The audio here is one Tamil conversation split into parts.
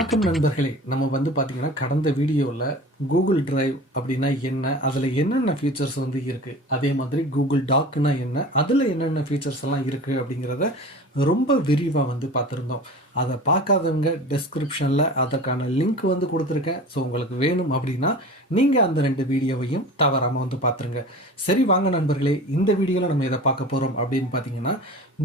வணக்கம் நண்பர்களே. நம்ம பார்த்தீங்கன்னா, கடந்த வீடியோவில் கூகுள் டிரைவ் அப்படின்னா என்ன, அதில் என்னென்ன ஃபீச்சர்ஸ் இருக்குது, அதே மாதிரி கூகுள் டாக்னா என்ன, அதில் என்னென்ன ஃபீச்சர்ஸ் எல்லாம் இருக்குது அப்படிங்கிறத ரொம்ப விரிவாக பார்த்துருந்தோம். அதை பார்க்காதவங்க டெஸ்கிரிப்ஷனில் அதற்கான லிங்க் கொடுத்துருக்கேன். ஸோ உங்களுக்கு வேணும் அப்படின்னா நீங்கள் அந்த 2 வீடியோவையும் தவறாமல் பார்த்துருங்க. சரி, வாங்க நண்பர்களே, இந்த வீடியோவில் நம்ம எதை பார்க்க போகிறோம் அப்படின்னு பார்த்தீங்கன்னா,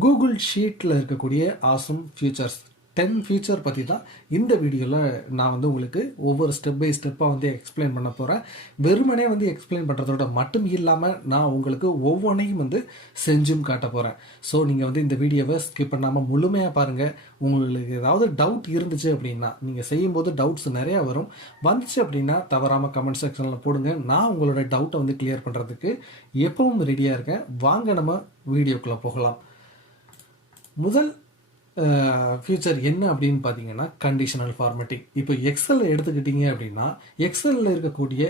கூகுள் ஷீட்டில் இருக்கக்கூடிய ஆசம் ஃபீச்சர்ஸ் 10 ஃபீச்சர் பற்றி தான் இந்த வீடியோவில் நான் உங்களுக்கு ஒவ்வொரு ஸ்டெப் பை ஸ்டெப்பாக எக்ஸ்பிளைன் பண்ண போகிறேன். வெறுமனே எக்ஸ்பிளைன் பண்ணுறதோட மட்டும் இல்லாமல் நான் உங்களுக்கு ஒவ்வொன்றையும் செஞ்சும் காட்ட போகிறேன். ஸோ நீங்கள் இந்த வீடியோவை ஸ்கிப் பண்ணாமல் முழுமையாக பாருங்கள். உங்களுக்கு ஏதாவது டவுட் இருந்துச்சு அப்படின்னா, நீங்கள் செய்யும்போது டவுட்ஸ் நிறையா வந்துச்சு அப்படின்னா தவறாமல் கமெண்ட் செக்ஷனில் போடுங்க. நான் உங்களோட டவுட்டை கிளியர் பண்ணுறதுக்கு எப்பவும் ரெடியாக இருக்கேன். வாங்க நம்ம வீடியோக்குள்ளே போகலாம். முதல் ஃபியூச்சர் என்ன அப்படின்னு பார்த்தீங்கன்னா, கண்டிஷனல் ஃபார்மேட்டிங். இப்போ எக்ஸலில் எடுத்துக்கிட்டீங்க அப்படின்னா, எக்ஸலில் இருக்கக்கூடிய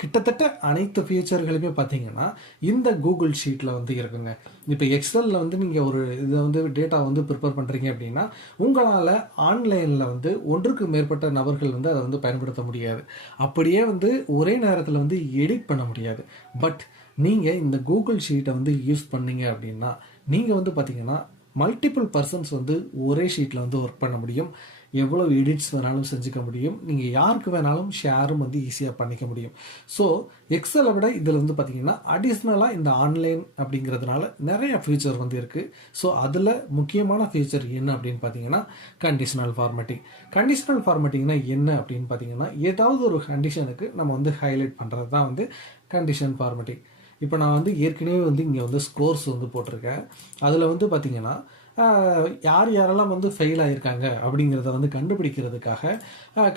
கிட்டத்தட்ட அனைத்து ஃபீச்சர்களுமே பார்த்தீங்கன்னா இந்த கூகுள் ஷீட்டில் இருக்குங்க. இப்போ எக்ஸலில் நீங்கள் ஒரு இதை டேட்டா ப்ரிப்பேர் பண்ணுறீங்க அப்படின்னா, உங்களால் ஆன்லைனில் ஒன்றுக்கு மேற்பட்ட நபர்கள் அதை பயன்படுத்த முடியாது. அப்படியே ஒரே நேரத்தில் எடிட் பண்ண முடியாது. பட் நீங்கள் இந்த கூகுள் ஷீட்டை யூஸ் பண்ணீங்க அப்படின்னா, நீங்கள் பார்த்தீங்கன்னா மல்டிபிள் பர்சன்ஸ் ஒரே ஷீட்டில் ஒர்க் பண்ண முடியும். எவ்வளோ எடிட்ஸ் வேணாலும் செஞ்சுக்க முடியும். நீங்கள் யாருக்கு வேணாலும் ஷேரும் ஈஸியாக பண்ணிக்க முடியும். ஸோ எக்ஸலை விட இதில் பார்த்தீங்கன்னா அடிஷ்னலாக இந்த ஆன்லைன் அப்படிங்கிறதுனால நிறைய ஃபீச்சர் இருக்குது. ஸோ அதில் முக்கியமான ஃபீச்சர் என்ன அப்படின்னு பார்த்தீங்கன்னா, கண்டிஷனல் ஃபார்மேட்டிங். கண்டிஷனல் ஃபார்மேட்டிங்னா என்ன அப்படின்னு பார்த்தீங்கன்னா, ஏதாவது ஒரு கண்டிஷனுக்கு நம்ம ஹைலைட் பண்ணுறது தான் கண்டிஷன் ஃபார்மேட்டிங். இப்போ நான் ஏற்கனவே இங்கே ஸ்கோர்ஸ் போட்டிருக்கேன். அதில் பார்த்தீங்கன்னா யார் யாரெல்லாம் ஃபெயில் ஆகியிருக்காங்க அப்படிங்கிறத கண்டுபிடிக்கிறதுக்காக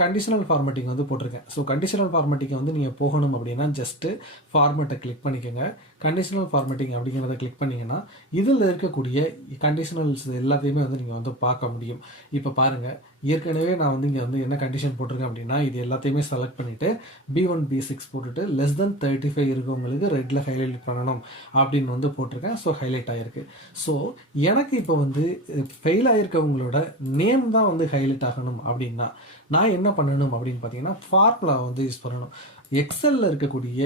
கண்டிஷனல் ஃபார்மேட்டிங் போட்டிருக்கேன். ஸோ கண்டிஷனல் ஃபார்மேட்டிங்கை நீங்கள் போகணும் அப்படின்னா ஜஸ்ட்டு ஃபார்மேட்டை கிளிக் பண்ணிக்கோங்க. கண்டிஷனல் ஃபார்மேட்டிங் அப்படிங்கிறத கிளிக் பண்ணிங்கன்னா இதில் இருக்கக்கூடிய கண்டிஷனல்ஸ் எல்லாத்தையுமே நீங்கள் பார்க்க முடியும். இப்போ பாருங்கள், ஏற்கனவே நான் இங்கே என்ன கண்டிஷன் போட்டிருக்கேன் அப்படின்னா, இது எல்லாத்தையுமே செலக்ட் பண்ணிவிட்டு B1 B6 போட்டுட்டு <35 இருக்கவங்களுக்கு ரெட்டில் ஹைலைட் பண்ணணும் அப்படின்னு போட்டிருக்கேன். ஸோ ஹைலைட் ஆகிருக்கு. ஸோ எனக்கு இப்போ ஃபெயில் ஆகிருக்கவங்களோட நேம் தான் ஹைலைட் ஆகணும் அப்படின்னா நான் என்ன பண்ணணும் அப்படின்னு பார்த்தீங்கன்னா, ஃபார்முலா யூஸ் பண்ணணும். எக்ஸலில் இருக்கக்கூடிய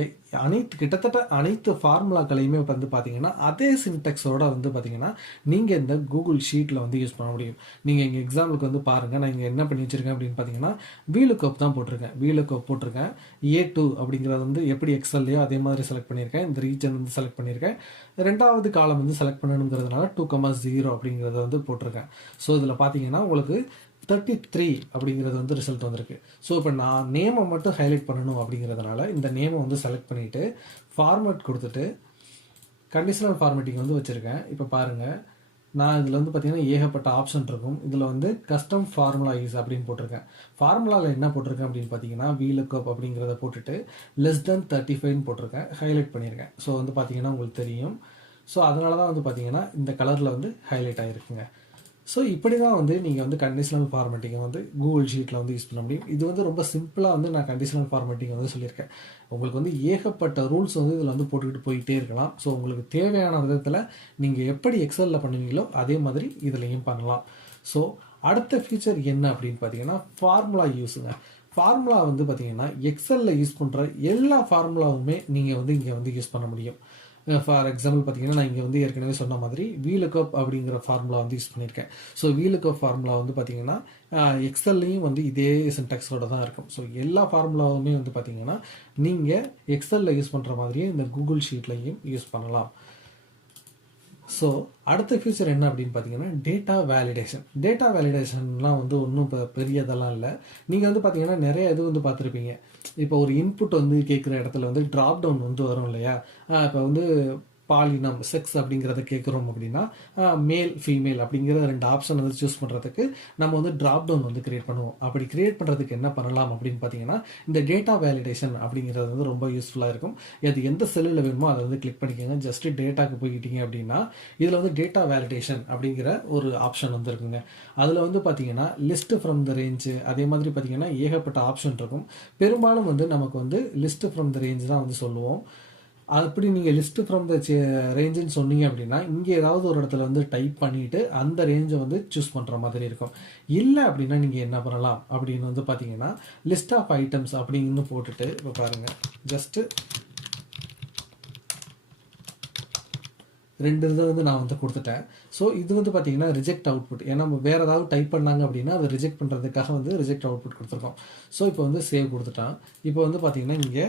கிட்டத்தட்ட அனைத்து ஃபார்முலாக்களையுமே பார்த்தீங்கன்னா அதே சின்டெக்ஸோட பார்த்தீங்கன்னா நீங்கள் இந்த கூகுள் ஷீட்டில் யூஸ் பண்ண முடியும். நீங்கள் இங்கே எக்ஸாம்பிளுக்கு பாருங்கள், நான் இங்கே என்ன பண்ணி வச்சுருக்கேன் அப்படின்னு பார்த்தீங்கன்னா, VLOOKUP தான் போட்டிருக்கேன். VLOOKUP போட்டிருக்கேன். A2 அப்படிங்கிறது எப்படி எக்ஸல்லையோ அதே மாதிரி செலக்ட் பண்ணியிருக்கேன். இந்த ரீஜன் செலக்ட் பண்ணியிருக்கேன். ரெண்டாவது காலம் செலக்ட் பண்ணணுங்கிறதுனால 2,0 அப்படிங்கிறத போட்டிருக்கேன். ஸோ இதில் பார்த்தீங்கன்னா உங்களுக்கு 33 அப்படிங்கிறது ரிசல்ட் வந்திருக்கு. ஸோ இப்போ நான் நேமை மட்டும் ஹைலைட் பண்ணணும் அப்படிங்கிறதுனால இந்த நேமை செலக்ட் பண்ணிவிட்டு ஃபார்மேட் கொடுத்துட்டு கண்டிஷனல் ஃபார்மேட்டிங் வச்சுருக்கேன். இப்போ பாருங்கள், நான் இதில் பார்த்தீங்கன்னா ஏகப்பட்ட ஆப்ஷன் இருக்கும். இதில் கஸ்டம் ஃபார்முலா யூஸ் அப்படின்னு போட்டிருக்கேன். ஃபார்முலாவில் என்ன போட்டிருக்கேன் அப்படின்னு பார்த்தீங்கன்னா, VLOOKUP அப்படிங்கிறத போட்டுட்டு <35 போட்டிருக்கேன். ஹைலைட் பண்ணியிருக்கேன். ஸோ பார்த்தீங்கன்னா உங்களுக்கு தெரியும். ஸோ அதனால தான் பார்த்தீங்கன்னா இந்த கலரில் ஹைலைட் ஆகிருக்குங்க. ஸோ இப்படி தான் நீங்கள் கண்டிஷனல் ஃபார்மேட்டிங்கை கூகுள் ஷீட்டில் யூஸ் பண்ண முடியும். இது ரொம்ப சிம்பிளாக நான் கண்டிஷனல் ஃபார்மேட்டிங் சொல்லியிருக்கேன். உங்களுக்கு ஏகப்பட்ட ரூல்ஸ் இதில் போட்டுக்கிட்டு போயிட்டே இருக்கலாம். ஸோ உங்களுக்கு தேவையான விதத்தில் நீங்கள் எப்படி எக்ஸலில் பண்ணுவீங்களோ அதே மாதிரி இதுலேயும் பண்ணலாம். ஸோ அடுத்த ஃபீச்சர் என்ன அப்படின்னு பார்த்தீங்கன்னா, ஃபார்முலா யூஸுங்க. ஃபார்முலா பார்த்தீங்கன்னா எக்ஸலில் யூஸ் பண்ணுற எல்லா ஃபார்முலாவுமே நீங்கள் இங்கே யூஸ் பண்ண முடியும். ஃபார் எக்ஸாம்பிள் பார்த்தீங்கன்னா, நான் இங்கே ஏற்கனவே சொன்ன மாதிரி VLOOKUP அப்படிங்கிற ஃபார்முலா யூஸ் பண்ணியிருக்கேன். ஸோ VLOOKUP ஃபார்முலா பார்த்தீங்கன்னா எக்ஸல்லையும் இதே சின்டாக்ஸோட தான் இருக்கும். ஸோ எல்லா ஃபார்முலாவுமே பார்த்தீங்கன்னா நீங்கள் எக்ஸலில் யூஸ் பண்ணுற மாதிரியே இந்த கூகுள் ஷீட்லையும் யூஸ் பண்ணலாம். ஸோ அடுத்த ஃபியூச்சர் என்ன அப்படின்னு பார்த்தீங்கன்னா, டேட்டா வேலிடேஷன். டேட்டா வேலிடேஷன்லாம் ஒன்றும் இப்போ பெரியதெல்லாம் இல்லை. நீங்கள் பார்த்தீங்கன்னா நிறைய இது பார்த்துருப்பீங்க. இப்போ ஒரு இன்புட் கேட்குற இடத்துல ட்ராப் டவுன் வரும் இல்லையா. இப்போ பாலினம் செக்ஸ் அப்படிங்கிறத கேட்குறோம் அப்படின்னா, மேல் ஃபீமேல் அப்படிங்கிற 2 ஆப்ஷன் சூஸ் பண்ணுறதுக்கு நம்ம ட்ராப் டவுன் கிரியேட் பண்ணுவோம். அப்படி கிரியேட் பண்ணுறதுக்கு என்ன பண்ணலாம் அப்படின்னு பார்த்தீங்கன்னா, இந்த டேட்டா வேலிடேஷன் அப்படிங்கிறது ரொம்ப யூஸ்ஃபுல்லாக இருக்கும். அது எந்த செல்லில் வேணுமோ அதை கிளிக் பண்ணிக்கோங்க. ஜஸ்ட் டேட்டாக்கு போய்கிட்டீங்க அப்படின்னா இதில் டேட்டா வேலிடேஷன் அப்படிங்கிற ஒரு ஆப்ஷன் இருக்குங்க. அதில் பார்த்தீங்கன்னா லிஸ்ட் ஃப்ரம் த ரேஞ்சு, அதே மாதிரி பார்த்தீங்கன்னா ஏகப்பட்ட ஆப்ஷன் இருக்கும். பெரும்பாலும் நமக்கு லிஸ்ட் ஃப்ரம் த ரேஞ்ச் தான் சொல்லுவோம். அப்படி நீங்கள் லிஸ்ட்டு ஃப்ரம் த ரேஞ்சுன்னு சொன்னீங்க அப்படின்னா இங்கே ஏதாவது ஒரு இடத்துல வந்து டைப் பண்ணிவிட்டு அந்த ரேஞ்சை வந்து சூஸ் பண்ணுற மாதிரி இருக்கும். இல்லை அப்படின்னா நீங்கள் என்ன பண்ணலாம் அப்படின்னு வந்து பார்த்தீங்கன்னா லிஸ்ட் ஆஃப் ஐட்டம்ஸ் அப்படின்னு போட்டுட்டு இப்போ பாருங்கள் ஜஸ்ட்டு 2 இதை வந்து நான் வந்து கொடுத்துட்டேன். ஸோ இது வந்து பார்த்தீங்கன்னா ரிஜெக்ட் அவுட்புட். ஏன்னா நம்ம வேறு ஏதாவது டைப் பண்ணாங்க அப்படின்னா அதை ரிஜெக்ட் பண்ணுறதுக்காக வந்து ரிஜெக்ட் அவுட்புட் கொடுத்துருக்கோம். ஸோ இப்போ வந்து சேவ் கொடுத்துட்டான். இப்போ வந்து பார்த்தீங்கன்னா இங்கே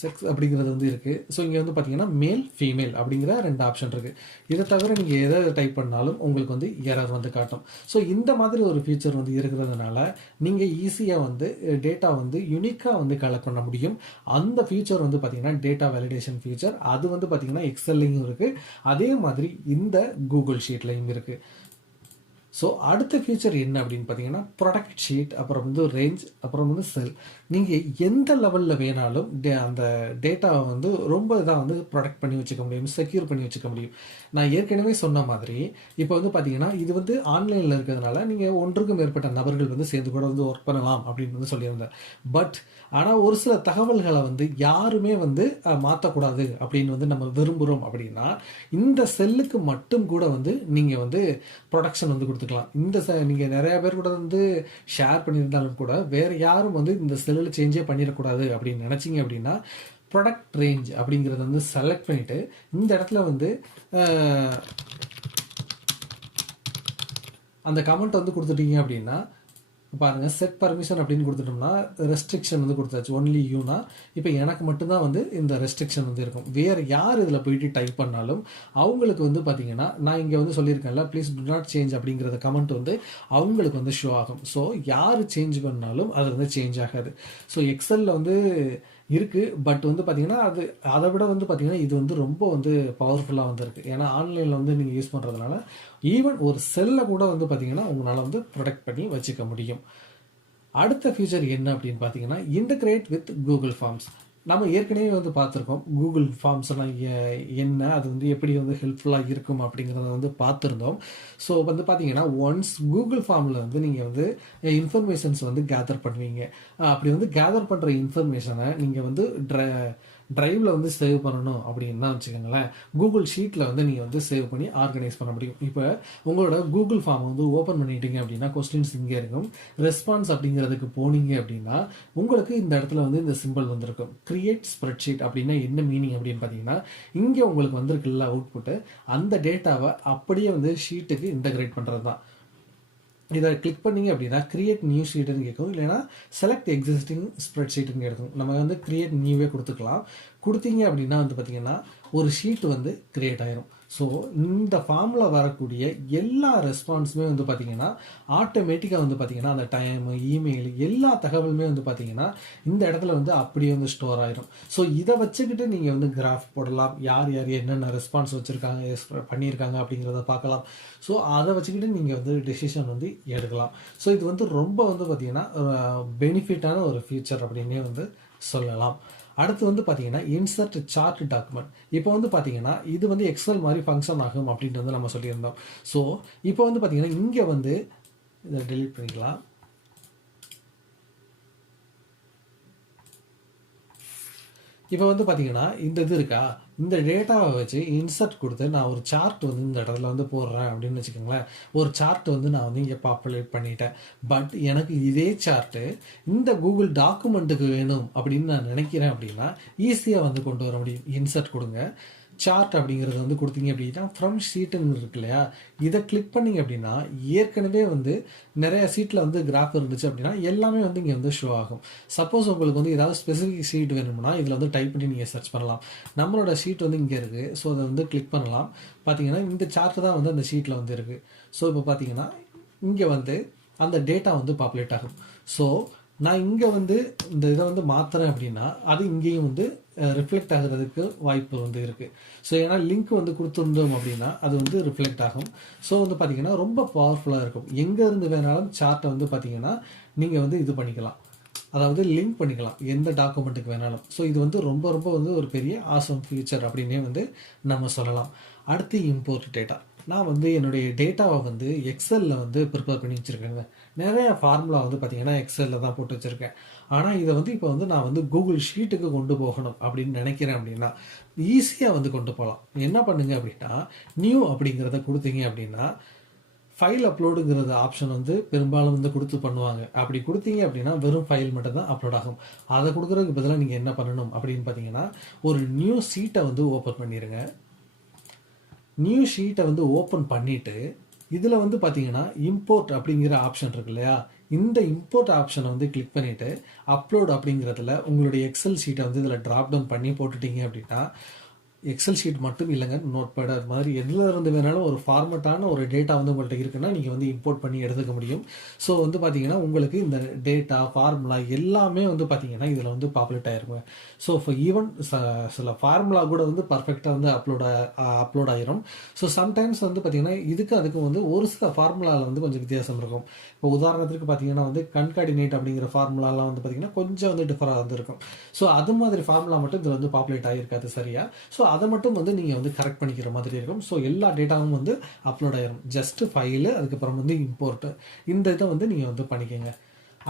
செக்ஸ் அப்படிங்கிறது வந்து இருக்குது. ஸோ இங்கே வந்து பார்த்தீங்கன்னா மேல் ஃபீமேல் அப்படிங்கிற 2 ஆப்ஷன் இருக்குது. இதை தவிர நீங்கள் எதை டைப் பண்ணாலும் உங்களுக்கு வந்து எரர் வந்து காட்டும். ஸோ இந்த மாதிரி ஒரு ஃபீச்சர் வந்து இருக்கிறதுனால நீங்கள் ஈஸியாக வந்து டேட்டா வந்து யூனிக்காக வந்து கலெக்ட் பண்ண முடியும். அந்த ஃபீச்சர் வந்து பார்த்தீங்கன்னா டேட்டா வேலிடேஷன் ஃபீச்சர். அது வந்து பார்த்தீங்கன்னா எக்ஸல்லையும் இருக்குது, அதே மாதிரி இந்த கூகுள் ஷீட்லையும் இருக்குது. ஸோ அடுத்த ஃபீச்சர் என்ன அப்படின்னு பார்த்தீங்கன்னா ப்ராடக்ட் ஷீட், அப்புறம் வந்து ரேஞ்ச், அப்புறம் வந்து செல். நீங்கள் எந்த லெவலில் வேணாலும் அந்த டேட்டாவை வந்து ரொம்ப இதாக வந்து ப்ரொடெக்ட் பண்ணி வச்சுக்க முடியும், செக்யூர் பண்ணி வச்சுக்க முடியும். நான் ஏற்கனவே சொன்ன மாதிரி இப்போ வந்து பார்த்தீங்கன்னா இது வந்து ஆன்லைனில் இருக்கிறதுனால நீங்கள் ஒன்றுக்கும் மேற்பட்ட நபர்கள் வந்து சேர்ந்து கூட வந்து ஒர்க் பண்ணலாம் அப்படின்னு வந்து சொல்லியிருந்தேன். பட் ஆனால் ஒரு சில தகவல்களை வந்து யாருமே வந்து மாற்றக்கூடாது அப்படின்னு வந்து நம்ம விரும்புகிறோம் அப்படின்னா இந்த செல்லுக்கு மட்டும் கூட வந்து நீங்கள் வந்து ப்ரொடக்ஷன் வந்து கொடுத்துக்கலாம். நீங்கள் நிறைய பேர் கூட வந்து ஷேர் பண்ணியிருந்தாலும் கூட வேறு யாரும் வந்து இந்த செல்லில் சேஞ்சே பண்ணிடக்கூடாது அப்படின்னு நினச்சிங்க அப்படின்னா ப்ராடக்ட் ரேஞ்ச் அப்படிங்கிறத வந்து செலக்ட் பண்ணிவிட்டு இந்த இடத்துல வந்து அந்த கமெண்ட் வந்து கொடுத்துட்டீங்க அப்படின்னா பாருங்கள் செட் பர்மிஷன் அப்படின்னு கொடுத்துட்டோம்னா ரெஸ்ட்ரிக்ஷன் வந்து கொடுத்தாச்சு. ஒன்லி யூனா இப்போ எனக்கு மட்டும்தான் வந்து இந்த ரெஸ்ட்ரிக்ஷன் வந்து இருக்கும். வேறு யார் இதில் போயிட்டு டைப் பண்ணாலும் அவங்களுக்கு வந்து பார்த்தீங்கன்னா நான் இங்கே வந்து சொல்லியிருக்கேன்ல ப்ளீஸ் டு நாட் சேஞ்ச் அப்படிங்கிறத கமெண்ட் வந்து அவங்களுக்கு வந்து ஷோ ஆகும். ஸோ யார் சேஞ்ச் பண்ணாலும் அது வந்து சேஞ்ச் ஆகாது. ஸோ எக்ஸலில் வந்து இருக்குது. பட் வந்து பார்த்தீங்கன்னா அதை விட வந்து பார்த்தீங்கன்னா இது வந்து ரொம்ப வந்து பவர்ஃபுல்லாக வந்து இருக்குது. ஏன்னா ஆன்லைனில் வந்து நீங்கள் யூஸ் பண்ணுறதுனால ஈவன் ஒரு செல்லை கூட வந்து பார்த்தீங்கன்னா உங்களால் வந்து ப்ரொடெக்ட் பண்ணி வச்சுக்க முடியும். அடுத்த ஃபீச்சர் என்ன அப்படின்னு பார்த்தீங்கன்னா இன்டகிரேட் வித் கூகுள் ஃபார்ம்ஸ். நம்ம ஏற்கனவே வந்து பார்த்துருக்கோம் கூகுள் ஃபார்ம்ஸ் எல்லாம் என்ன, அது வந்து எப்படி வந்து ஹெல்ப்ஃபுல்லாக இருக்கும் அப்படிங்கிறத வந்து பார்த்துருந்தோம். ஸோ வந்து பார்த்தீங்கன்னா ஒன்ஸ் கூகுள் ஃபார்மில் வந்து நீங்கள் வந்து இன்ஃபர்மேஷன்ஸ் வந்து கேதர் பண்ணுவீங்க. அப்படி வந்து கேதர் பண்ணுற இன்ஃபர்மேஷனை நீங்கள் வந்து ட்ரைவில் வந்து சேவ் பண்ணணும் அப்படின்னு தான் வச்சுக்கோங்களேன். கூகுள் ஷீட்டில் வந்து நீங்கள் வந்து சேவ் பண்ணி ஆர்கனைஸ் பண்ண முடியும். இப்போ உங்களோட கூகுள் ஃபார்ம் வந்து ஓப்பன் பண்ணிட்டீங்க அப்படின்னா கொஸ்டின்ஸ் இங்கே இருக்கும். ரெஸ்பான்ஸ் அப்படிங்கிறதுக்கு போனீங்க அப்படின்னா உங்களுக்கு இந்த இடத்துல வந்து இந்த சிம்பிள் வந்திருக்கும். கிரியேட் ஸ்ப்ரெட்ஷீட் அப்படின்னா என்ன மீனிங் அப்படின்னு பார்த்தீங்கன்னா இங்கே உங்களுக்கு வந்திருக்குல்ல அவுட்புட்டு, அந்த டேட்டாவை அப்படியே வந்து ஷீட்டுக்கு இன்டகிரேட் பண்ணுறது தான். இதை கிளிக் பண்ணிங்க அப்படின்னா கிரியேட் நியூ ஷீட்டுன்னு கேட்கும், இல்லைனா செலக்ட் எக்ஸிஸ்டிங் ஸ்ப்ரெட் ஷீட்டுன்னு கேட்கும். நம்ம வந்து கிரியேட் நியூவே கொடுத்துக்கலாம். கொடுத்தீங்க அப்படின்னா வந்து பார்த்திங்கன்னா ஒரு ஷீட் வந்து கிரியேட் ஆயிரும். ஸோ இந்த ஃபார்மில் வரக்கூடிய எல்லா ரெஸ்பான்ஸுமே வந்து பார்த்திங்கன்னா ஆட்டோமேட்டிக்காக வந்து பார்த்திங்கன்னா அந்த டைமு, இமெயில், எல்லா தகவலுமே வந்து பார்த்திங்கன்னா இந்த இடத்துல வந்து அப்படியே வந்து ஸ்டோர் ஆயிரும். ஸோ இதை வச்சுக்கிட்டு நீங்கள் வந்து கிராஃப் போடலாம், யார் யார் என்னென்ன ரெஸ்பான்ஸ் வச்சுருக்காங்க பண்ணியிருக்காங்க அப்படிங்கிறத பார்க்கலாம். ஸோ அதை வச்சுக்கிட்டு நீங்கள் வந்து டெசிஷன் வந்து எடுக்கலாம். ஸோ இது வந்து ரொம்ப வந்து பார்த்திங்கன்னா பெனிஃபிட்டான ஒரு ஃபீச்சர் அப்படின்னே வந்து சொல்லலாம். அடுத்து வந்து பார்த்தீங்கன்னா இன்சர்ட் சார்ட் டாக்குமெண்ட். இப்போ வந்து பார்த்தீங்கன்னா இது வந்து எக்ஸல் மாதிரி ஃபங்க்ஷன் ஆகும் அப்படின்ட்டு வந்து நம்ம சொல்லியிருந்தோம். ஸோ இப்போ வந்து பார்த்தீங்கன்னா இங்கே வந்து இதை டெலீட் பண்ணிக்கலாம். இப்போ வந்து பார்த்தீங்கன்னா இந்த இது இருக்கா, இந்த டேட்டாவை வச்சு இன்சர்ட் கொடுத்து நான் ஒரு சார்ட் வந்து இந்த இடத்துல வந்து போடுறேன் அப்படின்னு வச்சுக்கோங்களேன். ஒரு சார்ட் வந்து நான் வந்து இங்கே பாப்புலேட் பண்ணிட்டேன். பட் எனக்கு இதே சார்ட்டு இந்த கூகுள் டாக்குமெண்ட்டுக்கு வேணும் அப்படின்னு நான் நினைக்கிறேன் அப்படின்னா ஈஸியாக வந்து கொண்டு வர முடியும். இன்சர்ட் கொடுங்க, சார்ட் அப்படிங்கிறது வந்து கொடுத்தீங்க அப்படின்னா ஃப்ரம் ஷீட்டுன்னு இருக்கு இல்லையா, இதை கிளிக் பண்ணிங்க அப்படின்னா ஏற்கனவே வந்து நிறைய சீட்டில் வந்து கிராஃப் இருந்துச்சு அப்படின்னா எல்லாமே வந்து இங்கே வந்து ஷோ ஆகும். சப்போஸ் உங்களுக்கு வந்து ஏதாவது ஸ்பெசிஃபிக் ஷீட் வேணும்னா இதில் வந்து டைப் பண்ணி நீங்கள் சர்ச் பண்ணலாம். நம்மளோட ஷீட் வந்து இங்கே இருக்குது. ஸோ அதை வந்து கிளிக் பண்ணலாம். பார்த்தீங்கன்னா இந்த சார்ட்டு தான் வந்து அந்த ஷீட்டில் வந்து இருக்குது. ஸோ இப்போ பார்த்தீங்கன்னா இங்கே வந்து அந்த டேட்டா வந்து பாப்புலேட் ஆகும். ஸோ நான் இங்கே வந்து இந்த இதை வந்து மாற்றுறேன் அப்படின்னா அது இங்கேயும் வந்து ரிஃப்ளெக்ட் ஆகிறதுக்கு வாய்ப்பு வந்து இருக்குது. ஸோ ஏன்னா லிங்க் வந்து கொடுத்துருந்தோம் அப்படின்னா அது வந்து ரிஃப்ளெக்ட் ஆகும். ஸோ வந்து பார்த்திங்கன்னா ரொம்ப பவர்ஃபுல்லாக இருக்கும். எங்கேருந்து வேணாலும் சார்ட்டை வந்து பார்த்திங்கன்னா நீங்கள் வந்து இது பண்ணிக்கலாம், அதாவது லிங்க் பண்ணிக்கலாம் எந்த டாக்குமெண்ட்டுக்கு வேணாலும். ஸோ இது வந்து ரொம்ப ரொம்ப வந்து ஒரு பெரிய ஆசம் ஃபீச்சர் அப்படின்னே வந்து நம்ம சொல்லலாம். அடுத்து இம்போர்ட் டேட்டா. நான் வந்து என்னுடைய டேட்டாவை வந்து எக்ஸலில் வந்து ப்ரிப்பேர் பண்ணி வச்சுருக்கேங்க. நிறைய ஃபார்முலா வந்து பார்த்திங்கன்னா எக்ஸலில் தான் போட்டு வச்சுருக்கேன். ஆனால் இதை வந்து இப்போ வந்து நான் வந்து கூகுள் ஷீட்டுக்கு கொண்டு போகணும் அப்படின்னு நினைக்கிறேன் அப்படின்னா ஈஸியாக வந்து கொண்டு போகலாம். என்ன பண்ணுங்க அப்படின்னா, நியூ அப்படிங்கிறத கொடுத்தீங்க அப்படின்னா ஃபைல் அப்லோடுங்கிறது ஆப்ஷன் வந்து பெரும்பாலும் வந்து கொடுத்து பண்ணுவாங்க. அப்படி கொடுத்தீங்க அப்படின்னா வெறும் ஃபைல் மட்டும் தான் அப்லோட் ஆகும். அதை கொடுக்குறதுக்கு பதிலாக நீங்கள் என்ன பண்ணணும் அப்படின்னு பார்த்தீங்கன்னா, ஒரு நியூ ஷீட்டை வந்து ஓப்பன் பண்ணிடுங்க. நியூ ஷீட்டை வந்து ஓப்பன் பண்ணிவிட்டு இதில் வந்து பார்த்தீங்கன்னா இம்போர்ட் அப்படிங்கிற ஆப்ஷன் இருக்கு இல்லையா, இந்த இம்போர்ட் ஆப்ஷனை வந்து கிளிக் பண்ணிவிட்டு அப்லோட் அப்படிங்கிறதுல உங்களுடைய எக்ஸல் ஷீட்டை வந்து இதில் ட்ராப் டவுன் பண்ணி போட்டுட்டீங்க அப்படின்னா, எக்ஸல் ஷீட் மட்டும் இல்லைங்க, நோட் பேட் அது மாதிரி எதில் இருந்து வேணாலும் ஒரு ஃபார்மட்டான ஒரு டேட்டா வந்து உங்கள்கிட்ட இருக்குன்னா நீங்கள் வந்து இம்போர்ட் பண்ணி எடுத்துக்க முடியும். ஸோ வந்து பார்த்தீங்கன்னா உங்களுக்கு இந்த டேட்டா ஃபார்முலா எல்லாமே வந்து பார்த்தீங்கன்னா இதில் வந்து பாப்புலேட் ஆகிருக்கும். ஸோ இப்போ ஈவன் சில ஃபார்முலா கூட வந்து பர்ஃபெக்டாக வந்து அப்லோட் ஆகிரும். ஸோ சம்டைம்ஸ் வந்து பார்த்தீங்கன்னா அதுக்கும் வந்து ஒரு சில ஃபார்முலாவில் வந்து கொஞ்சம் வித்தியாசம் இருக்கும். இப்போ உதாரணத்துக்கு பார்த்தீங்கன்னா வந்து கன்கார்டினேட் அப்படிங்கிற ஃபார்முலாலாம் வந்து பார்த்தீங்கன்னா கொஞ்சம் வந்து டிஃபராக வந்து இருக்கும். ஸோ அது மாதிரி ஃபார்முலா மட்டும் இதில் வந்து பாப்புலேட் ஆகிருக்காது சரியா. ஸோ அதை மட்டும் வந்து நீங்கள் வந்து கரெக்ட் பண்ணிக்கிற மாதிரி இருக்கும். ஸோ எல்லா டேட்டாவும் வந்து அப்லோட் ஆயிரும். ஜஸ்ட் ஃபைலு அதுக்கப்புறம் வந்து இம்போர்ட்டு இந்த இதை வந்து நீங்கள் வந்து பண்ணிக்கோங்க.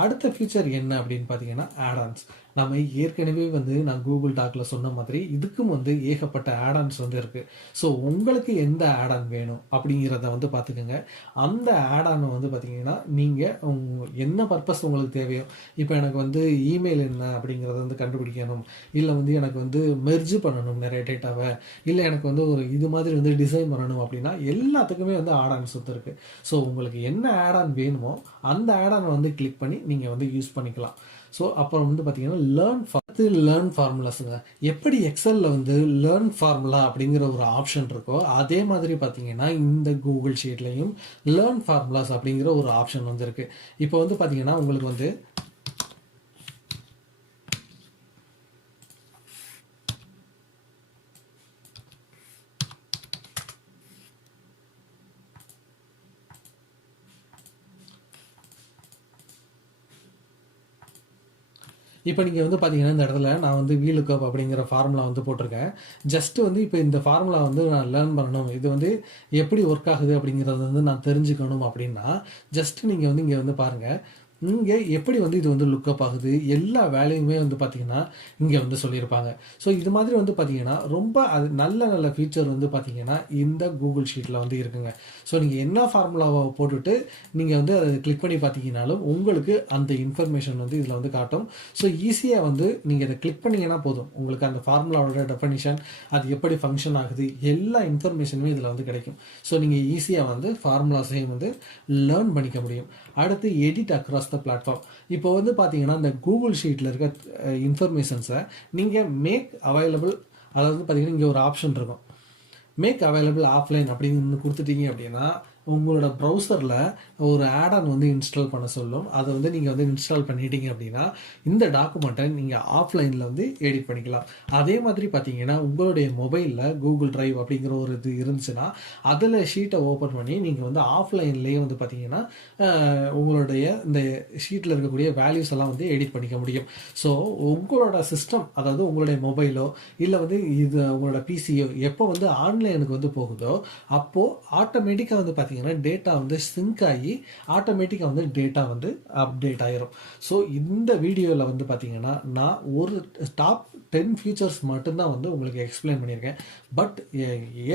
அடுத்த ஃபீச்சர் என்ன அப்படின்னு பார்த்தீங்கன்னா ஆடான்ஸ். நம்ம ஏற்கனவே வந்து நான் கூகுள் டாக்ல சொன்ன மாதிரி இதுக்கும் வந்து ஏகப்பட்ட ஆடான்ஸ் வந்து இருக்குது. ஸோ உங்களுக்கு எந்த ஆடான் வேணும் அப்படிங்கிறத வந்து பார்த்துக்கோங்க. அந்த ஆடானை வந்து பார்த்தீங்கன்னா நீங்கள் என்ன பர்பஸ் உங்களுக்கு தேவையோ, இப்போ எனக்கு வந்து இமெயில் என்ன அப்படிங்கிறத வந்து கண்டுபிடிக்கணும், இல்லை வந்து எனக்கு வந்து மெர்ஜ் பண்ணணும் நிறைய டேட்டாவை, இல்லை எனக்கு வந்து ஒரு இது மாதிரி வந்து டிசைன் பண்ணணும் அப்படின்னா எல்லாத்துக்குமே வந்து ஆடான்ஸ் வந்து இருக்குது. ஸோ உங்களுக்கு என்ன ஆடான் வேணுமோ அந்த ஆடானை வந்து கிளிக் பண்ணி நீங்கள் வந்து யூஸ் பண்ணிக்கலாம். ஸோ அப்புறம் வந்து பார்த்தீங்கன்னா லேர்ன் ஃபார்முலாஸுங்க. எப்படி எக்ஸலில் வந்து லேர்ன் ஃபார்முலா அப்படிங்கிற ஒரு ஆப்ஷன் இருக்கோ அதே மாதிரி பார்த்தீங்கன்னா இந்த கூகுள் ஷீட்லேயும் லேர்ன் ஃபார்முலாஸ் அப்படிங்கிற ஒரு ஆப்ஷன் வந்து இருக்குது. இப்போ வந்து பார்த்தீங்கன்னா உங்களுக்கு வந்து இப்போ நீங்கள் வந்து பார்த்தீங்கன்னா இந்த இடத்துல நான் வந்து VLOOKUP அப்படிங்கிற ஃபார்முலா வந்து போட்டிருக்கேன். ஜஸ்ட்டு வந்து இப்போ இந்த ஃபார்முலா வந்து நான் லேர்ன் பண்ணணும், இது வந்து எப்படி ஒர்க் ஆகுது அப்படிங்கிறத வந்து நான் தெரிஞ்சுக்கணும் அப்படின்னா ஜஸ்ட்டு நீங்கள் வந்து இங்கே வந்து பாருங்கள், இங்கே எப்படி வந்து இது வந்து லுக்கப் ஆகுது எல்லா வேலையுமே வந்து பார்த்தீங்கன்னா இங்கே வந்து சொல்லியிருப்பாங்க. ஸோ இது மாதிரி வந்து பார்த்தீங்கன்னா ரொம்ப அது நல்ல நல்ல ஃபீச்சர் வந்து பார்த்தீங்கன்னா இந்த கூகுள் ஷீட்டில் வந்து இருக்குங்க. ஸோ நீங்கள் என்ன ஃபார்முலாவை போட்டுட்டு நீங்கள் வந்து அதை கிளிக் பண்ணி பார்த்தீங்கன்னாலும் உங்களுக்கு அந்த இன்ஃபர்மேஷன் வந்து இதில் வந்து காட்டும். ஸோ ஈஸியாக வந்து நீங்கள் இதை கிளிக் பண்ணிங்கன்னா போதும், உங்களுக்கு அந்த ஃபார்முலாவோட டெஃபனிஷன் அது எப்படி ஃபங்க்ஷன் ஆகுது எல்லா இன்ஃபர்மேஷனுமே இதில் வந்து கிடைக்கும். ஸோ நீங்கள் ஈஸியாக வந்து ஃபார்முலாஸையும் வந்து லேர்ன் பண்ணிக்க முடியும். அடுத்து எடிட் அக்ராஸ் த பிளாட்ஃபார்ம். இப்போ வந்து பார்த்தீங்கன்னா இந்த கூகுள் ஷீட்டில் இருக்க இன்ஃபர்மேஷன்ஸை நீங்கள் மேக் அவைலபிள், அதாவது பார்த்தீங்கன்னா இங்கே ஒரு ஆப்ஷன் இருக்கும், மேக் அவைலபிள் ஆஃப்லைன் அப்படின்னு கொடுத்துட்டீங்க அப்படின்னா உங்களோட ப்ரௌசரில் ஒரு ஆடான் வந்து இன்ஸ்டால் பண்ண சொல்லும். அதை வந்து நீங்கள் வந்து இன்ஸ்டால் பண்ணிட்டீங்க அப்படின்னா இந்த டாக்குமெண்ட்டை நீங்கள் ஆஃப்லைனில் வந்து எடிட் பண்ணிக்கலாம். அதே மாதிரி பார்த்தீங்கன்னா உங்களுடைய மொபைலில் கூகுள் டிரைவ் அப்படிங்கிற ஒரு இது இருந்துச்சுன்னா அதில் ஷீட்டை ஓப்பன் பண்ணி நீங்கள் வந்து ஆஃப்லைன்லேயே வந்து பார்த்தீங்கன்னா உங்களுடைய இந்த ஷீட்டில் இருக்கக்கூடிய வேல்யூஸ் எல்லாம் வந்து எடிட் பண்ணிக்க முடியும். ஸோ உங்களோட சிஸ்டம், அதாவது உங்களுடைய மொபைலோ இல்லை வந்து இது உங்களோட பிசியோ எப்போ வந்து ஆன்லைனுக்கு வந்து போகுதோ அப்போது ஆட்டோமேட்டிக்காக வந்து பார்த்தீங்கன்னா டேட்டா வந்து சிங்க் ஆகி ஆட்டோமேட்டிக்காக வந்து டேட்டா வந்து அப்டேட் ஆயிரும். ஸோ இந்த வீடியோவில் வந்து பார்த்தீங்கன்னா நான் ஒரு டாப் 10 ஃபீச்சர்ஸ் மட்டும்தான் வந்து உங்களுக்கு எக்ஸ்பிளைன் பண்ணியிருக்கேன். பட்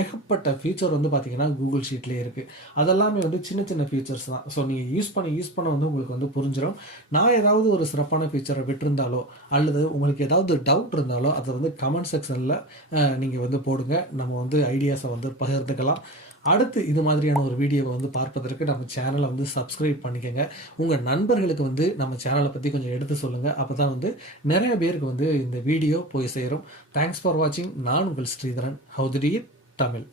ஏகப்பட்ட ஃபீச்சர் வந்து பார்த்தீங்கன்னா கூகுள் ஷீட்லேயே இருக்குது. அதெல்லாமே வந்து சின்ன சின்ன ஃபீச்சர்ஸ் தான். ஸோ நீங்கள் யூஸ் பண்ண வந்து உங்களுக்கு வந்து புரிஞ்சிடும். நான் ஏதாவது ஒரு சிறப்பான ஃபீச்சரை விட்டுருந்தாலோ அல்லது உங்களுக்கு ஏதாவது டவுட் இருந்தாலோ அதை வந்து கமெண்ட் செக்ஷனில் நீங்கள் வந்து போடுங்க. நம்ம வந்து ஐடியாஸை வந்து பகிர்ந்துக்கலாம். அடுத்து இது மாதிரியான ஒரு வீடியோவை வந்து பார்ப்பதற்கு நம்ம சேனலை வந்து சப்ஸ்கிரைப் பண்ணிக்கோங்க. உங்கள் நண்பர்களுக்கு வந்து நம்ம சேனலை பற்றி கொஞ்சம் எடுத்து சொல்லுங்கள். அப்போ தான் வந்து நிறைய பேருக்கு வந்து இந்த வீடியோ போய் சேரும். தேங்க்ஸ் ஃபார் வாட்சிங். நான் உங்கள் Sridharan. How to do it Tamil.